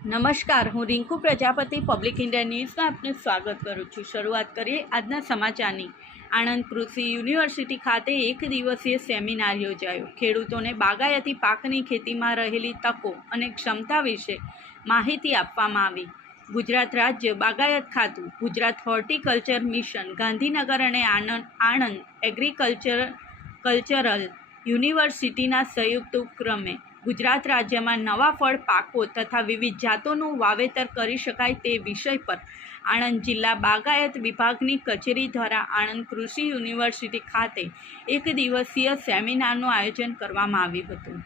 નમસ્કાર, હું Rinku Prajapati public India ન્યૂઝમાં આપનું સ્વાગત કરું છું। શરૂઆત કરીએ આજના સમાચારની। આણંદ કૃષિ યુનિવર્સિટી ખાતે એક દિવસીય સેમિનાર યોજાયો। ખેડૂતોને બાગાયતી પાકની ખેતીમાં રહેલી તકો અને ક્ષમતા વિશે માહિતી આપવામાં આવી। ગુજરાત રાજ્ય બાગાયત ખાતું, ગુજરાત હોર્ટિકલ્ચર મિશન, ગાંધીનગર અને આણંદ એગ્રીકલ્ચરલ યુનિવર્સિટીના સંયુક્ત ઉપક્રમે ગુજરાત રાજ્યમાં નવા ફળ પાકો તથા વિવિધ જાતોનું વાવેતર કરી શકાય તે વિષય પર આણંદ જિલ્લા બાગાયત વિભાગની કચેરી દ્વારા આણંદ કૃષિ યુનિવર્સિટી ખાતે એક દિવસીય સેમિનારનું આયોજન કરવામાં આવ્યું હતું।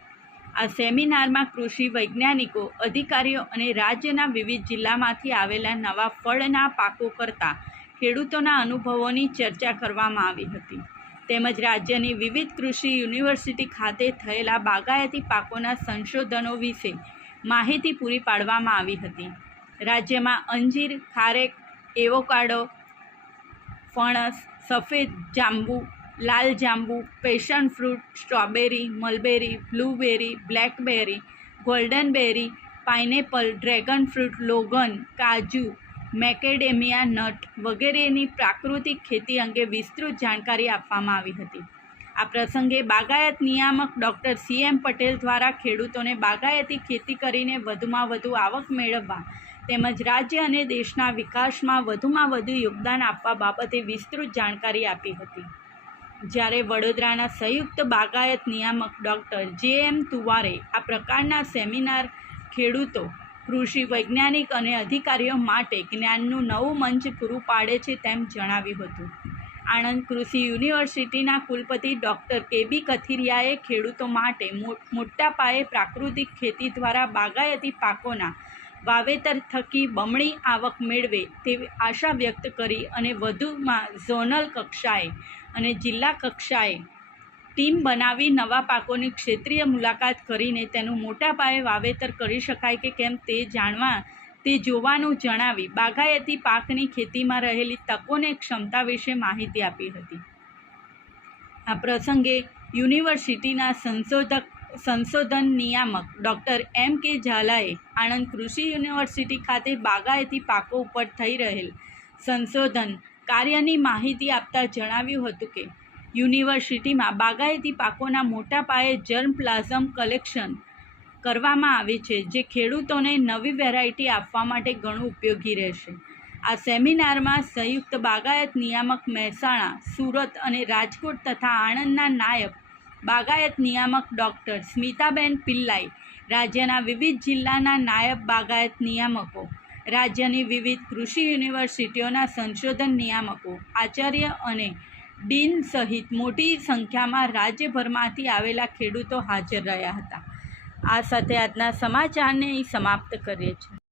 આ સેમિનારમાં કૃષિ વૈજ્ઞાનિકો, અધિકારીઓ અને રાજ્યના વિવિધ જિલ્લામાંથી આવેલા નવા ફળના પાકો કરતા ખેડૂતોના અનુભવોની ચર્ચા કરવામાં આવી હતી તેમજ રાજ્યની વિવિધ કૃષિ યુનિવર્સિટી ખાતે થયેલા બાગાયતી પાકોના સંશોધનો વિશે માહિતી પૂરી પાડવામાં આવી હતી। રાજ્યમાં અંજીર, ખારેક, એવોકાડો, ફણસ, સફેદ જાંબુ, લાલ જાંબુ, passion fruit, strawberry, mulberry, blueberry, blackberry, golden berry, pineapple, dragon fruit, longan, કાજુ, મેકેડેમિયા નટ વગેરેની પ્રાકૃતિક ખેતી અંગે વિસ્તૃત જાણકારી આપવામાં આવી હતી। આ પ્રસંગે બાગાયત નિયામક ડૉક્ટર CM પટેલ દ્વારા ખેડૂતોને બાગાયતી ખેતી કરીને વધુમાં વધુ આવક મેળવવા તેમજ રાજ્ય અને દેશના વિકાસમાં વધુમાં વધુ યોગદાન આપવા બાબતે વિસ્તૃત જાણકારી આપી હતી। જ્યારે વડોદરાના સંયુક્ત બાગાયત નિયામક ડૉક્ટર JM તુવારે આ પ્રકારના સેમિનાર ખેડૂતો, કૃષિ વૈજ્ઞાનિક અને અધિકારીઓ માટે જ્ઞાનનું નવું મંચ પૂરું પાડે છે તેમ જણાવ્યું હતું। આણંદ કૃષિ યુનિવર્સિટીના કુલપતિ ડૉક્ટર KB કથિરિયાએ ખેડૂતો માટે મોટા પાયે પ્રાકૃતિક ખેતી દ્વારા બાગાયતી પાકોના વાવેતર થકી બમણી આવક મેળવે તેવી આશા વ્યક્ત કરી અને વધુમાં ઝોનલ કક્ષાએ અને જિલ્લા કક્ષાએ ટીમ બનાવી નવા પાકોની ક્ષેત્રીય મુલાકાત કરીને તેનું મોટા પાયે વાવેતર કરી શકાય કે કેમ તે જોવાનું જણાવી બાગાયતી પાકની ખેતીમાં રહેલી તકોને ક્ષમતા વિશે માહિતી આપી હતી। આ પ્રસંગે યુનિવર્સિટીના સંશોધન નિયામક ડૉક્ટર MK ઝાલાએ આણંદ કૃષિ યુનિવર્સિટી ખાતે બાગાયતી પાકો ઉપર થઈ રહેલ સંશોધન કાર્યની માહિતી આપતા જણાવ્યું હતું કે યુનિવર્સિટીમાં બાગાયતી પાકોના મોટા પાયે જર્મપ્લાઝમ કલેક્શન કરવામાં આવે છે જે ખેડૂતોને નવી વેરાયટી આપવા માટે ઘણું ઉપયોગી રહેશે। આ સેમિનારમાં સંયુક્ત બાગાયત નિયામક મહેસાણા, સુરત અને રાજકોટ તથા આણંદના નાયબ બાગાયત નિયામક ડૉક્ટર સ્મિતાબેન પિલ્લાઈ, રાજ્યના વિવિધ જિલ્લાના નાયબ બાગાયત નિયામકો, રાજ્યની વિવિધ કૃષિ યુનિવર્સિટીઓના સંશોધન નિયામકો, આચાર્ય અને ડીન સહિત મોટી સંખ્યામાં રાજ્યભરમાંથી આવેલા ખેડૂતો હાજર રહ્યા હતા। આ સાથે આજના સમાચારને સમાપ્ત કરીએ છીએ।